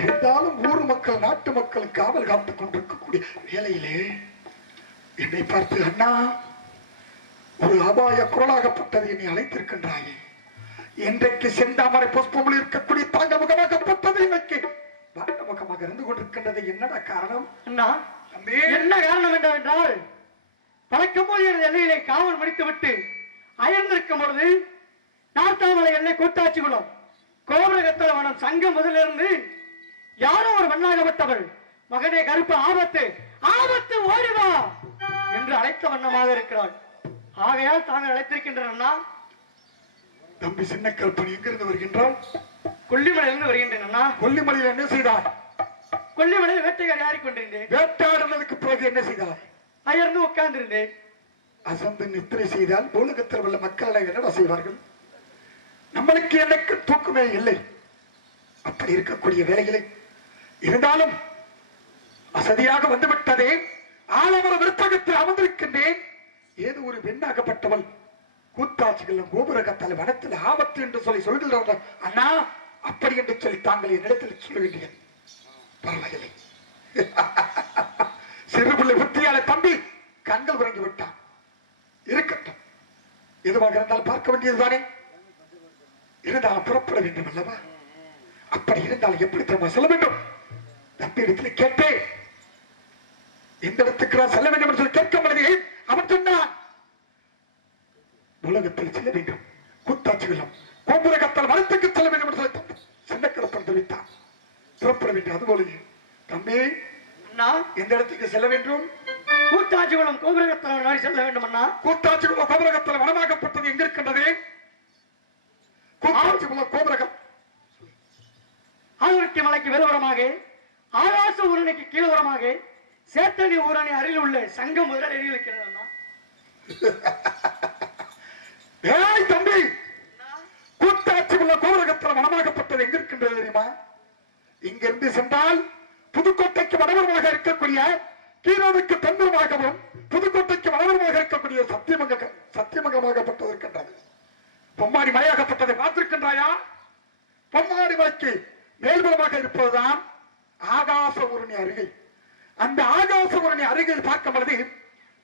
இருந்தாலும் ஊர் மக்கள் நாட்டு மக்கள் காவல் காத்துக் கொண்டிருக்கக்கூடிய வேளையிலே என்னை பார்த்து அண்ணா ஒரு அபாய குரலாகப்பட்டது என்னை அழைத்திருக்கின்றாயே. இன்றைக்கு செந்தாமரை புஷ்பமில் இருக்கக்கூடிய தாங்க முகமாகப்பட்டது இன்னைக்கு வாட்ட முகமாக இருந்து கொண்டிருக்கின்றது. என்னடா காரணம்? என்ன காரணம் என்றால் பழக்கம் போது எனது எல்லையிலே காவல் முடித்துவிட்டு அயர்ந்திருக்கும் பொழுது நார்த்தாமலை எல்லை கூட்டாட்சிக்குளம் கோபுரகத்தல வனம் சங்கம் முதலிருந்து யாரோ ஒரு மண்ணாகப்பட்டவள் மகனே கருப்பு ஆபத்து ஆபத்து ஓடிவா என்று அழைத்த வண்ணமாக இருக்கிறாள். ஆகையால் தாங்கள் அழைத்திருக்கின்றன. தம்பி சின்ன கல்பனை எங்கிருந்து வருகின்றாள்? கொல்லிமலையிலிருந்து வருகின்றன. கொல்லிமலையில் என்ன செய்தார்? கொல்லிமலையில் வேட்டையாடி ஆடிக்கொண்டிருந்தேன். வேட்டாடுனதுக்கு பிறகு என்ன செய்தார்? அயர்ந்து உட்கார்ந்திருந்தேன். அசந்து நித்திரை செய்தால் பூலகத்தில் உள்ள மக்கள் என்னடா செய்வார்கள்? நம்மளுக்கு எனக்கு தூக்கமே இல்லை. அப்படி இருக்கக்கூடிய வேலைகளை இருந்தாலும் வசதியாக வந்துவிட்டதே. ஆலமர விருத்தகத்தில் அமர்ந்திருக்கின்றேன். ஏதோ ஒரு பெண்ணாகப்பட்டவள் கூத்தாட்சிகள் கோபுரகத்தால் வனத்தில் ஆபத்து என்று சொல்லி சொல்கிறார்கள். அண்ணா அப்படி என்று சொல்லி தாங்கள் என்னிடத்தில் சொல்ல வேண்டியது பரவாயில்லை. சிறுபிள்ளை புத்தியால தம்பி கண்கள் உறங்கி விட்டான். இருக்கட்டும், எதுவாக இருந்தால் பார்க்க வேண்டியதுதானே. இருந்தால் புறப்பட வேண்டும் அல்லவா? அப்படி இருந்தால் எப்படி திரும்ப செல்ல வேண்டும்? தம்பி இடத்தில் கேட்டேன். எந்த இடத்துக்கு நான் செல்ல வேண்டும் என்று சொல்லி கேட்க முடியாது. அவன் சொன்னான் உலகத்தில் செல்ல வேண்டும், கூத்தாட்சிகளும் கோபுரகத்தால் வனத்துக்கு செல்ல வேண்டும் என்று சொல்லி சின்ன கிளப்பன் தெரிவித்தான். புறப்பட வேண்டும். அதுபோல தம்பி எந்த இடத்துக்கு செல்ல வேண்டும்? கூத்தாட்சிகளும் கோபுரகத்தால் செல்ல வேண்டும். அண்ணா கூத்தாட்சிகளும் கோபுரகத்தால் வனமாகப்பட்டது எங்க இருக்கின்றது? கோபுரகம் ஆயிரத்தி மலைக்கு வெறுவரமாக ஆகாச ஊரணிக்கு கீழ்வரமாக சேத்தனி ஊரணி அருகில் உள்ள சங்கம் முதல் இருக்கிறது. தம்பி கூட்டாட்சி உள்ள கோபுரகத்தில் வனமாகப்பட்டது எங்க இருக்கின்றது தெரியுமா? இங்கிருந்து சென்றால் புதுக்கோட்டைக்கு வடபுறமாக இருக்கக்கூடிய கீரோவுக்கு தென்புறமாகவும் புதுக்கோட்டைக்கு வடபுறமாக இருக்கக்கூடிய சத்தியமங்கமாகப்பட்டது இருக்கின்றது. பொம்மாடி மலையாகப்பட்டதை பார்த்திருக்கின்றாயா? பொம்மாடி மலைக்கு மேல்புறமாக இருப்பதுதான் ஆகாச ஊரணி அருகே. அந்த ஆகாச ஊரணி அருகில் பார்க்கும் பொழுது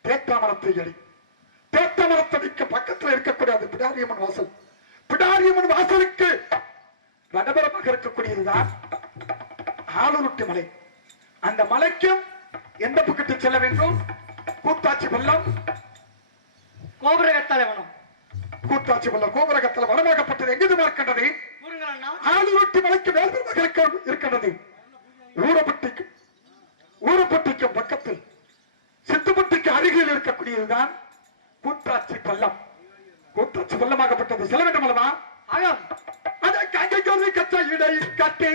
தேத்தாமரத்தை அடி. தேத்தாமரத்தடிக்கு பக்கத்தில் இருக்கக்கூடிய அது பிடாரியம்மன் வாசல். பிடாரியம்மன் வாசலுக்கு வடபுறமாக இருக்கக்கூடியதுதான் ஆளுருட்டி மலை. அந்த மலைக்கும் எந்த பக்கத்தில் செல்ல வேண்டும்? கூத்தாட்சி பள்ளம் கோபுரகத்தால வனம். கூட்டாட்சி பள்ளம் கோபுரகத்தால் வனமாகப்பட்டது எங்கு பார்க்கின்றது? ஆளுருட்டி மலைக்கு மேல்புறமாக இருக்கின்றது. ஊரப்பட்டிக்கும் பக்கத்தில் சித்துப்பட்டிக்கு அருகில் இருக்கக்கூடியதுதான் கூத்தாட்சி பள்ளம். கூத்தாட்சி பள்ளமாகப்பட்டது செல்ல வேண்டும் அல்லவா? அதை கங்கை கச்சா இடை கட்டி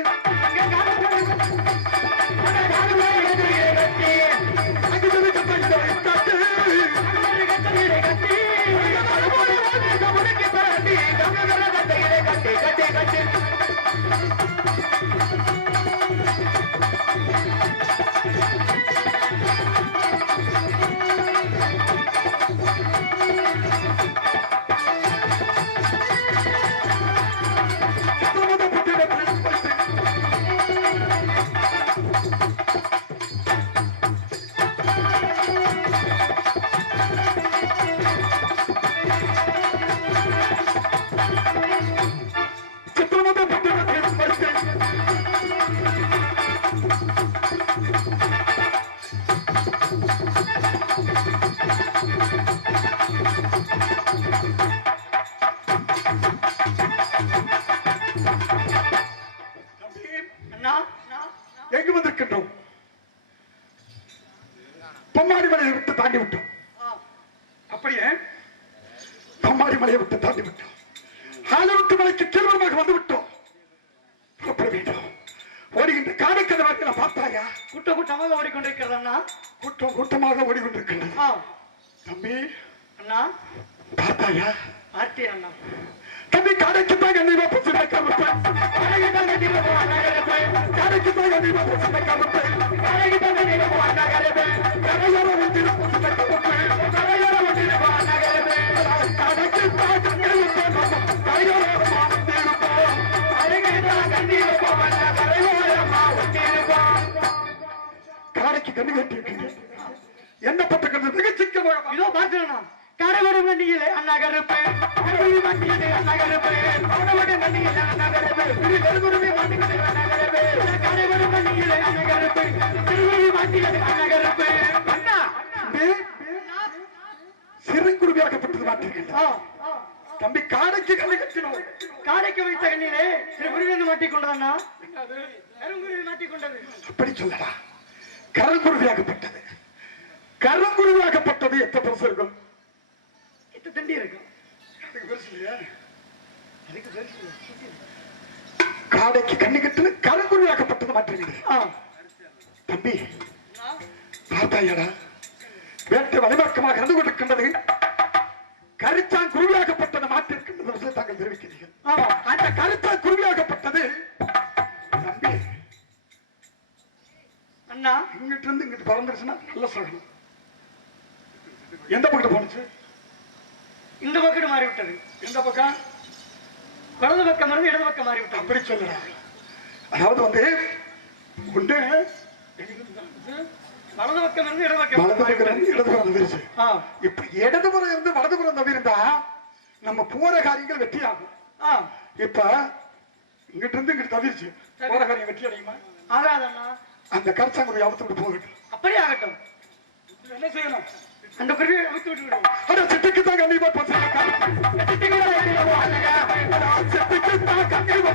மலையை விட்டு தாண்டி விட்டோம். ஆலவிட்டு மலைக்கு திருமணமாக வந்து விட்டோம். புறப்பட வேண்டும். ஓடுகின்ற காடைக்கதவார்கள் பார்த்தாயா? கூட்டம் கூட்டமாக ஓடிக்கொண்டிருக்கிறது அண்ணா. கூட்டம் கூட்டமாக ஓடிக்கொண்டிருக்கிறது. தம்பி அண்ணா பார்த்தாயா? பார்த்தேன் அண்ணா. தம்பி காடைக்கு தான் கண்டிப்பா பிரச்சனை காடைக்கு கண்ணு கட்டி என்ன பட்ட கண்டு மிக சிக்கமாக இதோ பார்க்கிறேன். கரைவரும் வண்டியிலே அண்ணா கருப்பு, வண்டியிலே அண்ணா கருப்பு, கரைவரும் வண்டியிலே அண்ணா கருப்பு, திருவருமே வண்டியிலே அண்ணா கருப்பு, கரைவரும் வண்டியிலே அண்ணா கருப்பு, திருவருமே வண்டியிலே அண்ணா கருப்பு. அண்ணா சிறுங்குருவியாக்கப்பட்டது மாற்றிருக்கின்றார். தம்பி காடைக்கு கண்ணு கட்டினோம். காடைக்கு வைத்த கண்ணிலே திருவருமே மாட்டிக்கொண்டதண்ணா. கருங்குருவி மாட்டிக்கொண்டது. அப்படி சொல்லடா. கருங்குருவியாக்கப்பட்டது. கருங்குருவியாக்கப்பட்டது எத்தனை பெருசு இருக்கும்? தண்டி இருக்கு. காடைக்கு கண்ணு கட்டு கருங்குருவியாக்கப்பட்டது மாற்றிருக்கிறது. தம்பி பார்த்தாயாடா? வேட்டை வலிமாக்கமாக இருந்து கொண்டிருக்கின்றது. கருத்தான் குருவியாக்கப்பட்டது மாற்றிருக்கின்றது தாங்கள் தெரிவிக்கிறீர்கள். அந்த கருத்தான் குருவியாக்கப்பட்டது தம்பி அண்ணா இங்கிட்டு இருந்து இங்கிட்டு பறந்துருச்சுன்னா நல்ல சொல்லணும். எந்த பக்கத்து போனுச்சு? இந்த பக்கம் மாறிவிட்டது. எந்த பக்கம்? வலது பக்கம் இருந்து இடது பக்கம் மாறிவிட்டது. அப்படி சொல்லுறாங்க. அதாவது வந்து ஒன்று வலது பக்கம் இருந்து இடது பக்கம் இடதுபுறம் வந்துருச்சு. இப்ப இடதுபுறம் இருந்து வலதுபுறம் தவிர்த்தா நம்ம போற காரியங்கள் வெற்றி ஆகும். இப்ப இங்கிட்டு இருந்து இங்கிட்டு தவிர்ச்சு போற காரியம் வெற்றி அடையுமா? ஆகாதண்ணா. அந்த கருச்சாங்குருவி அவுத்து விட்டு போகட்டும். அப்படி ஆகட்டும். என்ன செய்யணும்? அந்த குருவியை அவுத்து விட்டு விடுவோம். ஆனா சிட்டுக்கு தான் கண்டிப்பா பிரச்சனை. சிட்டுக்கு தான் கண்டிப்பா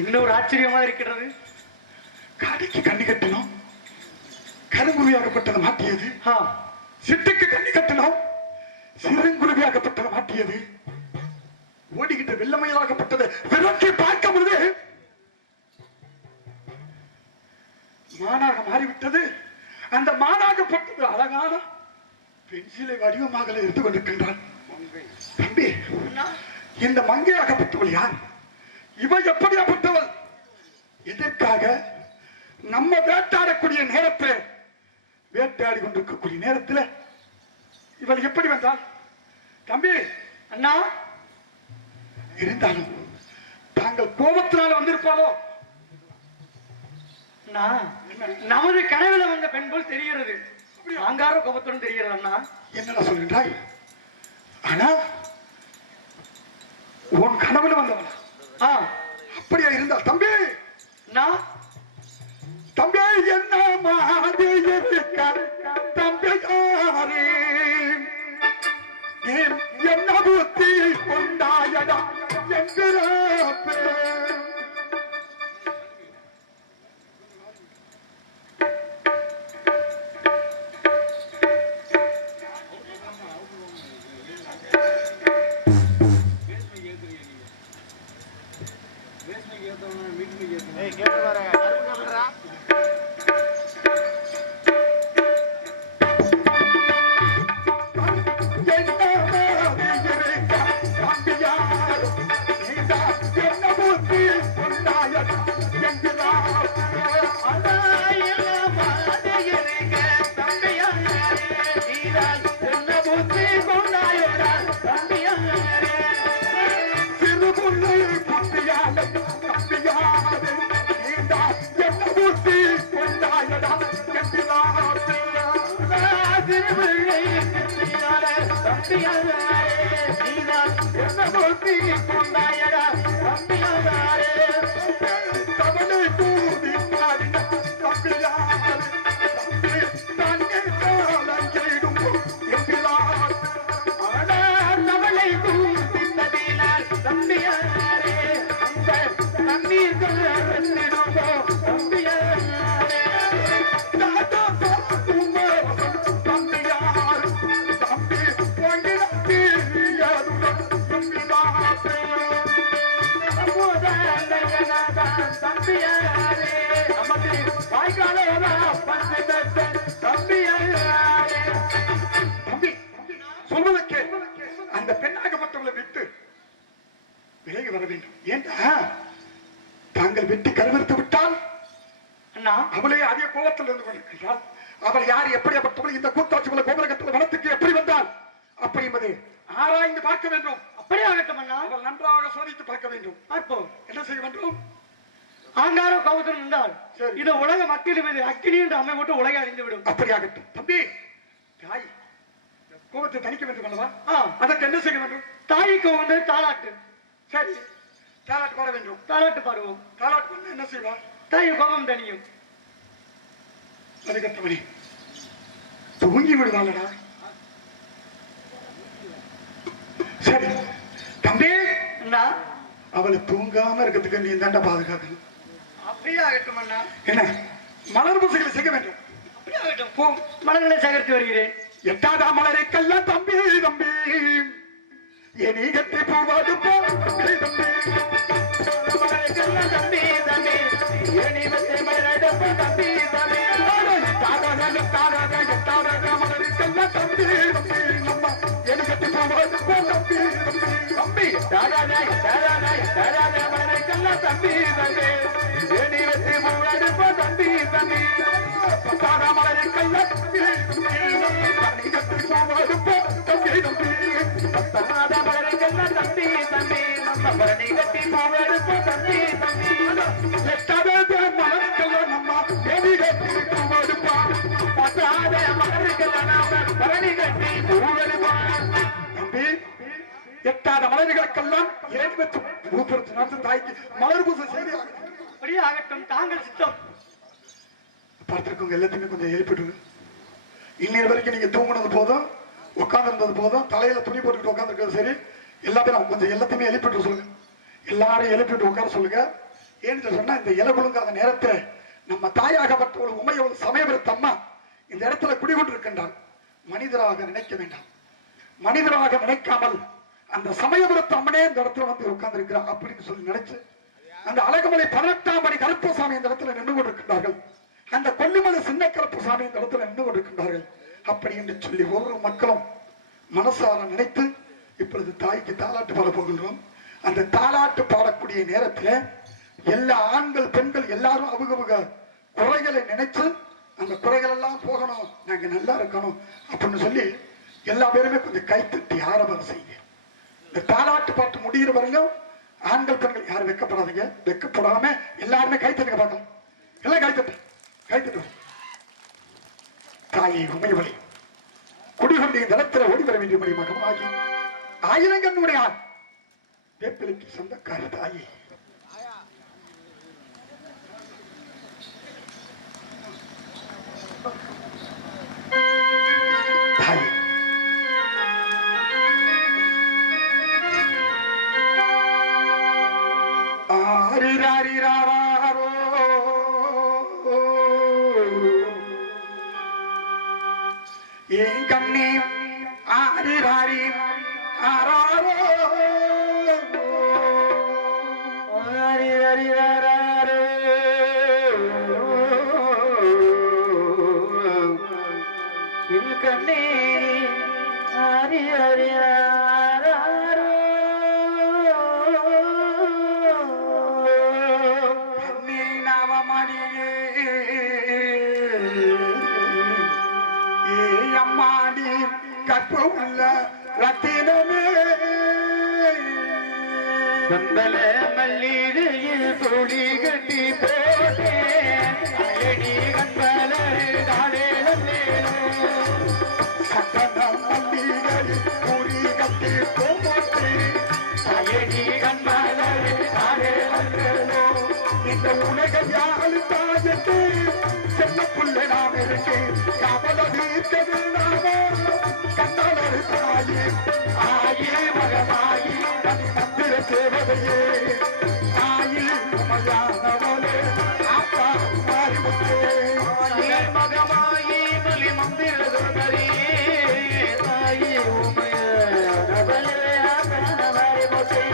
இன்னொரு ஆச்சரியமா இருக்கிறது. காடைக்கு கண்ணி கட்டணும், கருங்குருவியாகப்பட்டது மாட்டியது. சிட்டுக்கு கண்ணி கட்டணும், சிறுங்குருவியாகப்பட்டது மாட்டியது. ஓடிக்கிட்ட வெள்ளமையாகப்பட்டது விரட்டி பார்க்கும் பொழுது மானாக மாறிவிட்டது. அந்த மானாகப்பட்டது அழகான பென்சிலை வடிவமாக இருந்து கொண்டிருக்கின்றான். தம்பி இந்த மங்கையாகப்பட்டவள் யார்? இவள் எப்படியாப்பட்டவள்? எதற்காக நம்ம வேட்டாடக்கூடிய நேரத்தில் வேட்டாடி கொண்டிருக்கக்கூடிய நேரத்தில் இவள் எப்படி வந்தாள்? தம்பி அண்ணா இருந்தாலும் தாங்கள் கோபத்தினால வந்திருப்பாளோ? நமது கனவுல வந்த பெண் போல் தெரிகிறது. ஆங்கார கோபத்துடன் தெரிகிறது. அண்ணா என்னடா சொல்கின்றாய்? ஆனா உன் கனவுல வந்தவளா? அப்படியா இருந்தா தம்பி? தம்பி என்ன மாதிரி தம்பி என்ன புத்தி கொண்டாயடா என்கிறாப்பே. தம்பியாரே நீதான் என்ன போட்டி கொண்டாயடா தம்பியாரே தமிழை கூடி பாடின தம்பியாரே தம்பி தானே காலம் செய்டும் எம்பிலார் ஆனா தமிழை கூட்டினதினால் தம்பியாரே அந்த தண்ணீர் கலந்திடுமோ தம்பியாரே தாத்தா உமர் தம்பியார் தம்பி கொண்டிடத்தீ யாதுடன் எம்பிலார் தம்பியாரே நமது வாய்க்காலோட பஞ்சு தம்பியாரே தம்பி சொல்வதை கேள். அந்த பெண்ணாகப்பட்டவளை விட்டு விலகி வர வேண்டும். ஏண்டா தாங்கள் வெட்டி கருவறுத்து விட்டால் அண்ணா அவளே அதே கோபத்தில் இருந்து கொண்டிருக்கிறாள். அவள் யார், எப்படிப்பட்டவள், இந்த கூத்தாட்சி கோபுரகத்தில் வனத்துக்கு எப்படி வந்தாள் அப்படி என்பதை ஆராய்ந்து பார்க்க வேண்டும். அப்படியே ஆகட்டும் அண்ணா. அவள் நன்றாக சோதித்து பார்க்க வேண்டும். பார்ப்போம். என்ன செய்ய வேண்டும்? ஆங்கார கோபுரம் என்றால் சரி. இது உலக மக்கள் மீது அக்கினி என்று அமை போட்டு உலகை அழிந்து விடும். அப்படி ஆகட்டும். தம்பி தாய் கோபத்தை தணிக்க வேண்டும் அல்லவா? ஆ, அதற்கு என்ன செய்ய வேண்டும்? தாய்க்கு வந்து தாலாட்டு. சரி, தாலாட்டு பாட வேண்டும். தாலாட்டு பாடுவோம். தாலாட்டு பண்ண என்ன செய்வார்? தாய் கோபம் தனியும். அதுக்கத்தவனே தூங்கி விடுவாளடா. சரி தம்பி, அண்ணா அவளை தூங்காம இருக்கிறதுக்கு நீ தாண்டா பாதுகாக்கணும். அப்படியே ஆகட்டும் அண்ணா. என்ன மலர் பூசைகளை செய்ய வேண்டும். அப்படியே ஆகட்டும். போ, மலர்களை சேகரித்து வருகிறேன். எட்டாதா மலரை கல்ல தம்பி தம்பி என் ஈகத்தை போவாது போ தம்பி தம்பி மலருக்கெல்லாம் தம்பி தம்பி ஏனி வச்சை மலரடப்ப தம்பி தம்பி எட்டாதா மலரை கல்ல தம்பி தம்பி நம்ம என் ஈகத்தை போவாது போ தம்பி தம்பி தம்பி தாராதாய் தாராதாய் தாராதா மலருக்கெல்லாம் தம்பி தம்பி ஏனி வச்சை மலரடப்ப தம்பி தம்பி எட்டாதா மலரை கல்ல தம்பி தம்பி என் ஈகத்தை போவாது போ தம்பி தம்பி தாராதா மலருக்கெல்லாம் தம்பி தம்பி நம்ம பரணி கட்டி போவெடுப்ப தம்பி தம்பி எட்டாதா மலருக்கல்ல நம்ம என் ஈகத்தை போவாது போ பத்தாத மலருக்கெல்லாம் நாம பரணி கட்டி போவெடுப்பா. தம்பி எட்டாத மலர்களுக்கெல்லாம் ஏன் வச்சு பூப்பெடுத்து நடத்த தாய்க்கு மலர் பூசை செய்து அப்படியே ஆகட்டும். தாங்கள் சித்தம். பார்த்திருக்கவங்க எல்லாத்தையுமே கொஞ்சம் எழுப்பிட்டு இன்னொரு வரைக்கும் நீங்க தூங்குனது போதும், உட்கார்ந்து இருந்தது போதும், தலையில துணி போட்டுக்கிட்டு உட்காந்துருக்கிறது சரி, எல்லாத்தையும் கொஞ்சம் எல்லாத்தையுமே எழுப்பிட்டு சொல்லுங்க. எல்லாரும் எழுப்பிட்டு உட்கார சொல்லுங்க. ஏன்னு சொன்னா இந்த இலை குலுங்காத நேரத்துல நம்ம தாயாகப்பட்டவள் உமையவள் சமயபுரத்து அம்மா இந்த இடத்துல குடிகொண்டிருக்கின்றாள். மனிதராக நினைக்க வேண்டாம். மனிதராக நினைக்காமல் அந்த சமயபுரத்து அம்மனே இந்த இடத்துல வந்து உட்கார்ந்து இருக்கிறான் அப்படின்னு சொல்லி நினைச்சு அந்த அழகுமலை 18ஆம் படி கருப்பசாமி இந்த இடத்துல நின்று கொண்டிருக்கின்றார்கள். அந்த கொல்லிமலை சின்ன கருப்பசாமி இந்த இடத்துல நின்று கொண்டிருக்கின்றார்கள். அப்படி என்று சொல்லி ஒவ்வொரு மக்களும் மனசார நினைத்து இப்பொழுது தாய்க்கு தாலாட்டு பாட போகின்றோம். அந்த தாலாட்டு பாடக்கூடிய நேரத்தில் எல்லா ஆண்கள் பெண்கள் எல்லாரும் அவங்க குறைகளை நினைச்சு அந்த குறைகள் எல்லாம் போகணும், நாங்க நல்லா இருக்கணும் அப்படின்னு சொல்லி எல்லா பேருமே கொஞ்சம் கைத்தட்டி ஆரவாரம் செய்யுங்க. இந்த தாலாட்டு பாட்டு முடிகிற வரையும் ஆண்கள் பெண்கள் யாரும் வெக்கப்படாதீங்க. வெக்கப்படாம எல்லாருமே கைத்தட்டுங்க பார்க்கலாம். எல்லாம் கைத்தட்டு. தாயை உமையவளை குடிகொண்டிய தளத்தில் ஓடி வர வேண்டிய மகன் ஆகி ஆயிரங்கண்ணுடைய வேப்பிலைக்கு சொந்தக்கார தாயை ஏன் கண்ணே ஆரிராரி ஆராரோ ஆரிரரிரரரோ கண்ணே ஆரிரரிரரரோ கண்ணே நவமணியே ஏ அம்மாடி கற்பு உள்ள ரத்தினமே சந்தல மல்லிகையில் துளி கட்டி போட்டேன் அயனி கண்பலரு தாளே சந்தனம் மல்லிகையில் கட்டி போமாட்டே தாயடி கண்மலரே தாயே வந்தேனோ இந்த உலகம் யாரு தாயத்து செல்ல புள்ள நாம் இருக்கு கவல தீர்க்கது நாமோ கண்ணாளர் தாயே ஆயே மகமாயி மந்திர தேவதையே ஆயி உமையானவளே ஆத்தா மாறிமுத்தே ஆயே மகமாயி மலி மந்திர சுந்தரியே தாயே உமையானவளே ஆத்தனவரை மொட்டை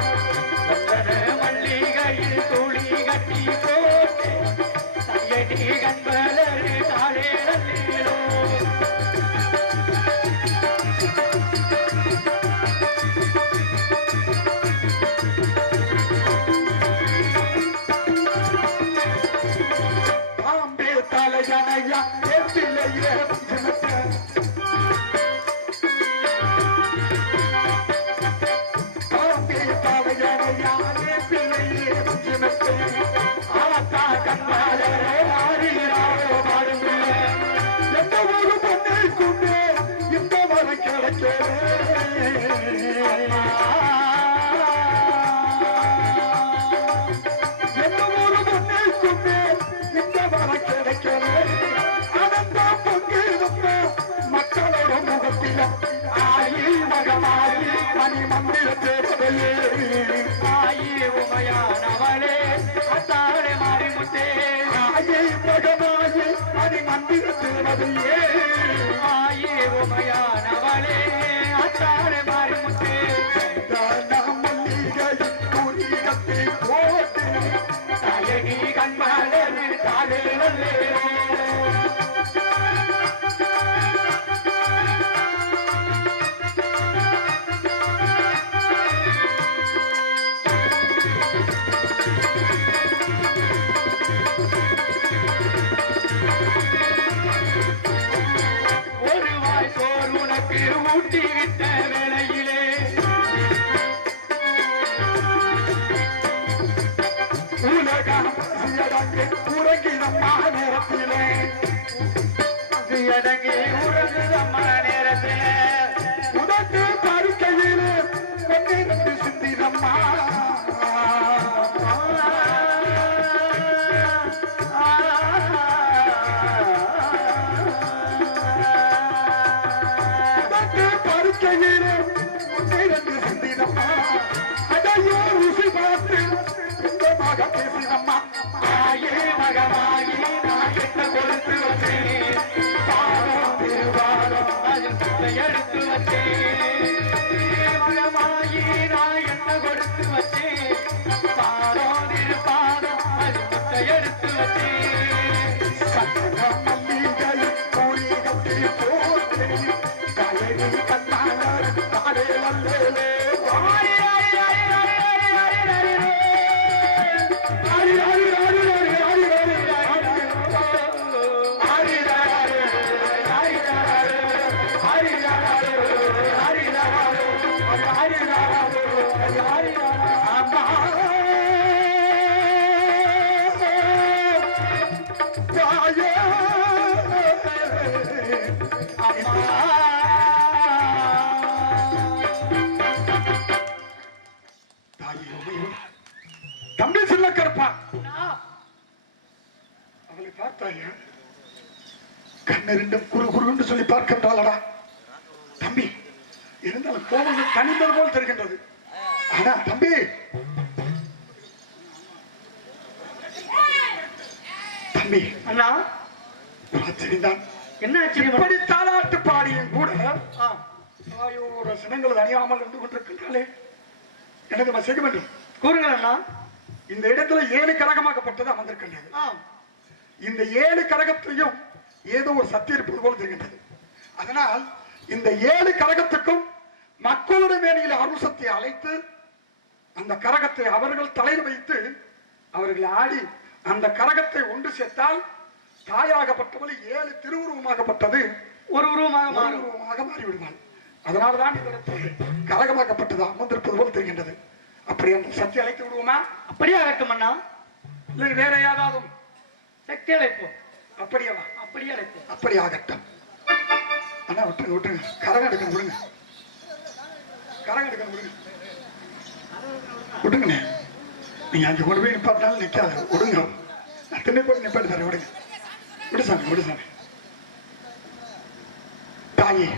சந்தன மல்லிகையில் துளி கட்டி போட்டு தாயடி கண்மலரே தாயே வந்தேனோ பாம்பே தலையணையா பிள்ளையே பாம்பே தலையணையா பிள்ளையே ஆத்தா கண்மலரே ஆரிராவோ பாடுங்களே எந்த ஒரு பொண்ணை கொண்டு இந்த வரை கிடைக்கிறேன் எந்த ஒரு பொண்ணை கொண்டு இந்த வரை கிடைக்கிறேன் அனந்தம் பொங்கிருந்த மக்களோட முகத்தில ஆயி மகமாயி மணி மந்திர தேவதையே ஆயி உமையானவளே அத்தாளே மாறிமுத்தே ஆயி மகமாயி மணி மந்திர தேவதையே ஆயி உமையானவளே அத்தாளே மாறிமுத்தே மல்லிகை குறிகத்தை போட்டு தாயடி கண்மலரே தாயே வந்தேனோ ஒரு வாய் சோறு உனக்கு ஊட்டி விட்ட வேளையிலே உலகம் உறங்கினம்மா நேரத்திலே அடங்கி உறங்குதம்மா நேரத்திலே உதட்டு படுக்கையிலே பொன்னிருந்து சிந்தினம்மா உதட்டு படுக்கையிலே பொன்னிருந்து சிந்தினம்மா அதையோ ருசி பார்த்து இன்பமாக பேசினம்மா ஆயே மகமாயி நான் என்ன கொடுத்து வச்சேன் பாரம் திருவாரம் அதில் சுத்த எடுத்து வச்சேன் மகமாயி நான் என்ன கொடுத்து வச்சேன் பாரம் திருப்பாரம் அதில் சுத்த எடுத்து வச்சேன் சக்கர மல்லிகை கோயிகத்தில் போட்டு கயனி கண்ணாளர் தாரே வந்தேனே ஆரி ஆரி ஆரி ஆரி ஆரி ஆரி ஆரி ஆரி ஆரி ஆரி ஆரி ஆரி ஆரி அம்மா தாயே தம்பி சின்ன கருப்பா அவளை பார்த்தாயா கண்ணு ரெண்டும் குறு குறுன்னு சொல்லி பார்க்கின்றாளடா தம்பி இருந்தாலும் கோபம் தனிந்தது போல் தெரிகின்றது ஆனா தம்பி தம்பி அண்ணா ஆச்சரியம்தான் என்ன ஆச்சரியம் இப்படி தாலாட்டு பாடியும் கூட தாயோட சினங்கள் அறியாமல் இருந்து கொண்டிருக்கின்றாளே எனக்கு செய்ய வேண்டும் கூறுங்கள் அண்ணா இந்த இடத்துல 7 கரகமாக்கப்பட்டது அமர்ந்திருக்கின்றது ஆம் இந்த 7 கரகத்திலையும் ஏதோ ஒரு சக்தி இருப்பது போல தெரிகின்றது அதனால் இந்த 7 கரகத்துக்கும் மக்களுடைய மேனியில் அருள் சக்தியை அழைத்து அந்த கரகத்தை அவர்கள் தலையில் வைத்து அவர்கள் ஆடி அந்த கரகத்தை ஒன்று சேர்த்தால் தாயாகப்பட்டவள் 7 திருவுருவமாகப்பட்டது ஒரு உருவமாக மாறும் உருவமாக மாறிவிடுவாள் அதனால்தான் இந்த இடத்தில் கரகமாக்கப்பட்டது அமர்ந்திருப்பது போல் தெரிகின்றது அப்படி அந்த சக்தி அழைத்து விடுவோமா அப்படியே அழைக்கும் அண்ணா இல்லை வேற ஏதாவது சக்தி அழைப்போம் அப்படியேவா அப்படியே அழைப்போம் அப்படி ஆகட்டும் அண்ணா விட்டுருங்க விட்டுருங்க கரகம் எடுக்க விடுங்க கரகம் எடுக்கணும் விடுங்கண்ணே. நீங்க அங்கே கொண்டு போய் நிப்பாட்டினாலும் நிற்காது, விடுங்க. நான் திண்ணை போட்டு நிப்பாட்டி தரேன், விடுங்க. விடு சாமி, விடு சாமி. தாயே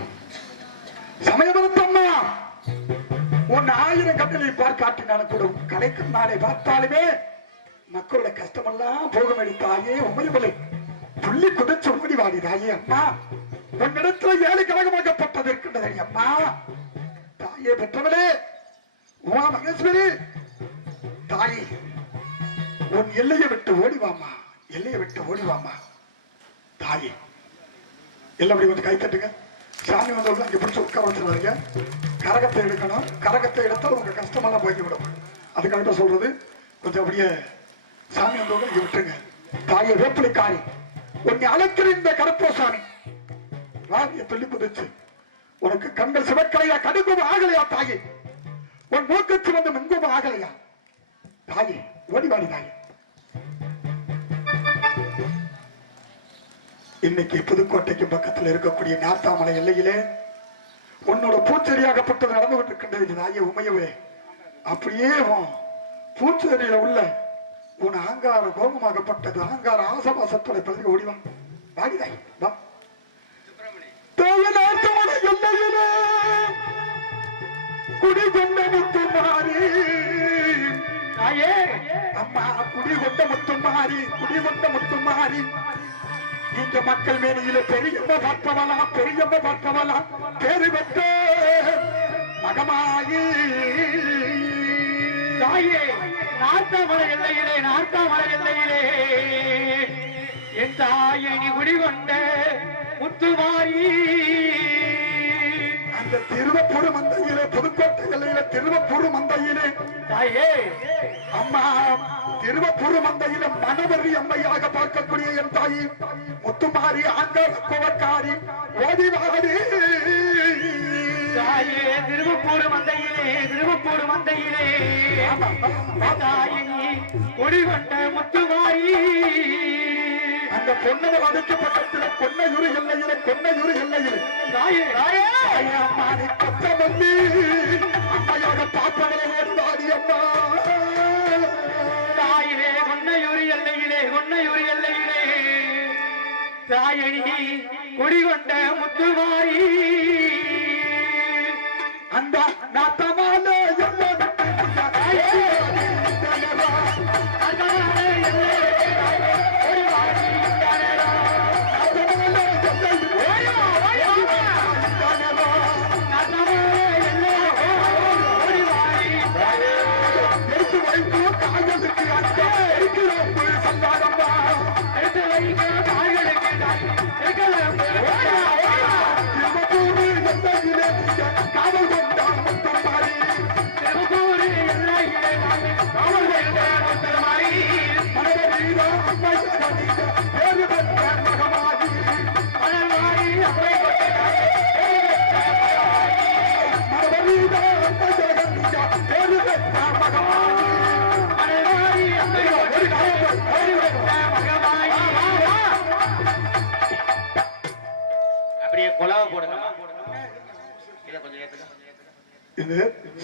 சமயபுரத்தம்மா, உன் 1000 கட்டளை பார்க்காட்டினாலும் கூட கடைக்கு நாளை பார்த்தாலுமே மக்களோட கஷ்டமெல்லாம் போக தாயே. உண்மையுமே புள்ளி குதிச்சு ஓடி வாடி தாயே. அம்மா உன்னிடத்துல 7 கழகமாக்கப்பட்டது இருக்கின்றது அம்மா. தாயே பெற்றவளே உமா மகேஸ்வரி, தாயே உன் எல்லையை விட்டு ஓடிவாமா, எல்லையை விட்டு ஓடிவாமா. தாயே எல்லாப்படி கொஞ்சம் கை தட்டுங்க. சாமி வந்தவர்கள் அங்கே பிடிச்சி உட்கார வச்சிருவாங்க. கரகத்தை எடுக்கணும், கரகத்தை எடுத்தால் உங்க கஷ்டமெல்லாம் போய்விடும். அதுக்காக தான் சொல்றது. கொஞ்சம் அப்படியே சாமி வந்தவர்கள் இங்கே விட்டுருங்க. தாயை வேப்பிலைக்காரி, உன்னை அழைக்கிற இந்த கருப்போ சாமி வாங்கிய சொல்லி புதிச்சு, உனக்கு கண்கள் சிவக்கலையா, கடுக்கும் ஆகலையா தாயே? உன் மூக்குக்கு வந்து முங்கும் ஆகலையா தாயே? ஓடிவாடி தாயே. இன்னைக்கு புதுக்கோட்டைக்கு பக்கத்தில் இருக்கக்கூடிய நாத்தாமலை எல்லையிலே உன்னோட பூச்செடியாகப்பட்டது நடந்து கொண்டிருக்கின்றது தாயே. உமையவே அப்படியே பூச்செடியில உள்ள உன் அகங்கார கோபமாகப்பட்டது அகங்கார ஆசபாசத்தோட பகுதிக்கு ஓடிவான். வாடி தாய் வா. நாத்தாமலை எல்லையிலே குடிகொண்ட முத்துமாரி தாயே, அம்மா குடிகொண்ட முத்துமாரி, குடிகொண்ட முத்துமாரி. இங்க மக்கள் மேனியில பெரியம்மா பார்ப்பவளா, பெரியம்மா பார்ப்பவளா, பேரு பெற்ற மகமாயி தாயே. நார்த்தாமலை எல்லையிலே, நார்த்தாமலை எல்லையிலே என் தாயை நீ குடிகொண்ட முத்துமாரி. அந்த திருவப்பூர் மந்தையிலே, புதுக்கோட்டை எல்லையில திருவப்பூர் மந்தையிலே தாயே, அம்மா திருவப்பூர் மந்தையில மனவரி அம்மையாக பார்க்கக்கூடிய என் தாயி முத்துமாரி ஆங்கார கோவக்காரி ஓடிவாடி தாயே. திருவப்பூர் மந்தையிலே, திருவப்பூர் மந்தையிலே தாயை நீ குடிகொண்ட முத்துமாரி. அந்த பொன்னவர் அழைக்கப்பட்ட கொன்னையூர் எல்லையில, கொன்னையூர் எல்லையில் தாயே, தாயே அம்மா நீ பத்த வந்து அம்மையாக பார்ப்பவரை ஓடிவாடி அம்மா. தாயிலே கொன்னையூர் எல்லையிலே, கொன்னையூர் எல்லையிலே தாயணி குடிகொண்ட முத்துமாரி. அந்த நாத்தமால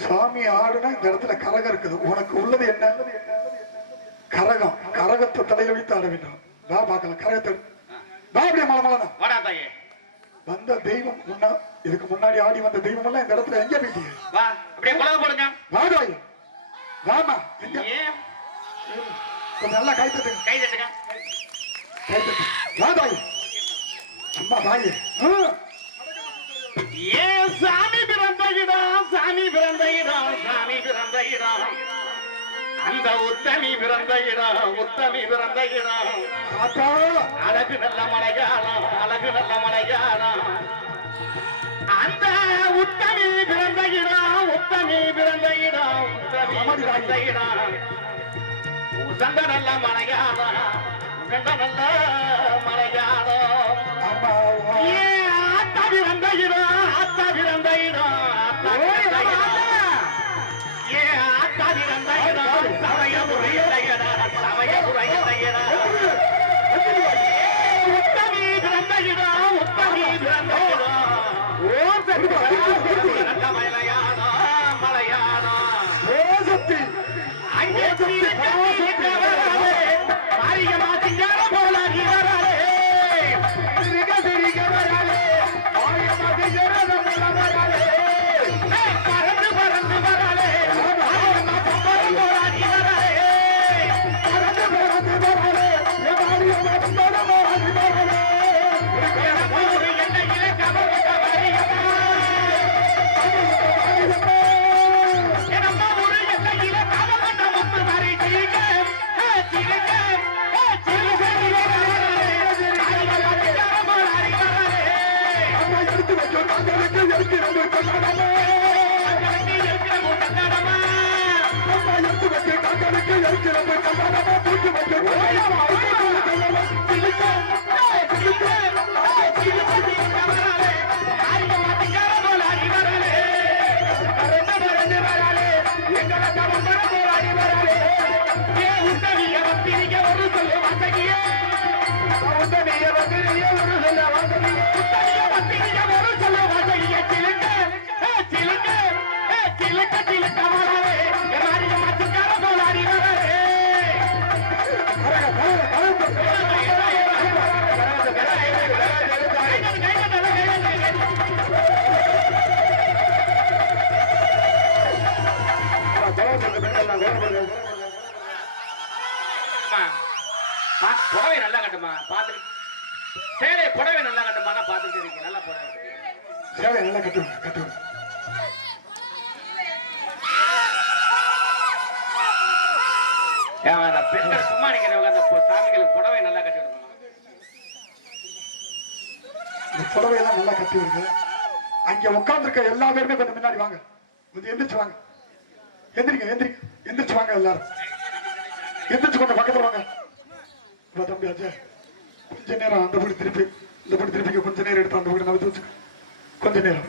சாமி ஆடுனா இந்த இடத்துல கரகம் இருக்குது. உனக்கு உள்ளது என்ன? கரகம். கரகத்தை தலையில வைத்து ஆட வேண்டும். வா பார்க்கலாம் கரகத்தை. வா அப்படியே மலமலனா வந்த தெய்வம் முன்னா, இதுக்கு முன்னாடி ஆடி வந்த தெய்வம் எல்லாம் இந்த இடத்துல எங்க போயிட்டீங்க? வா அப்படியே குலவ போடுங்க. வாடாய் வாமா. எங்க ஏன் கொஞ்சம் நல்லா கை தட்டுங்க, கை தட்டுங்க, கை தட்டு. வாடாய் அம்மா தாயே. ஏ சாமி பிறந்த இடம், சாமி பிறந்த இடம், சாமி பிறந்த இடம், அந்த உத்தமி பிறந்த இடம், உத்தமி பிறந்த இடம். ஆத்தா அழகு நல்ல மலையாளம், அழகு நல்ல மலையாளம். அந்த உத்தமி பிறந்த இடம், உத்தமி பிறந்த இடம், உத்தமி பிறந்த இடம். உசந்த நல்ல மலையாளம், உசந்த நல்ல மலையாளம். அம்மா ஏ ஆத்தா பிறந்த இடம், ஆத்தா பிறந்த இடம், ஆத்தா பிறந்த இடம். ஏ ஆத்தா பிறந்த இடம், சமயபுரி இடம், சமயபுரி இடம். உத்தமி பிறந்த இடம், உத்தமி பிறந்த இடம். நல்ல மலையாளம். மாரியம்மா சிங்கார போலாடி வராளே சிரிக்க சிரிக்க வராளே மாரியம்மா சிங்கார வராளே பறந்து பறந்து வராளே மாரியம்மா பொங்கல் போலாடி வராளே பறந்து பறந்து வராளே மாரியம்மா பொங்கல் போலாடி வராளே ஒரு எண்ணெயிலே கமலத்த மாரியம்மா என்னம்மா ஒரு எண்ணெயிலே கமலத்த முத்து மாரி சிரிக்க சிரிக்க சிரிக்க எடுத்து வச்சோம் தங்களுக்கு இருக்கிறது கொண்டாடமா எடுத்து வச்சு தங்களுக்கு இருக்கிறது கொண்டாடமா தூக்கி வச்சு புடவை நல்லா கட்டுமா பாத்து சேலை புடவை நல்லா கட்டுமா பாத்துட்டு இருக்கீங்க நல்லா புடவை சேவை நல்லா கட்டுவாங்க கட்டுவாங்க பெண்கள் சும்மா நிக்கிறவங்க அந்த சாமிகளுக்கு புடவை நல்லா கட்டி விடுமா இந்த புடவையெல்லாம் நல்லா கட்டுவாங்க அங்க உட்கார்ந்துருக்க எல்லா பேருமே கொஞ்சம் முன்னாடி வாங்க கொஞ்சம் எந்திரிச்சு வாங்க எந்திரிங்க எந்திரிங்க எந்திரிச்சு வாங்க எல்லாரும் எந்திரிச்சு கொஞ்சம் பக்கத்துல வாங்க தம்பி அஜய் கொஞ்ச நேரம் அந்த படி திருப்பி இந்த படி திருப்பி கொஞ்ச நேரம் எடுத்து அந்த படி நகர்த்து வச்சுக்க கொஞ்ச நேரம்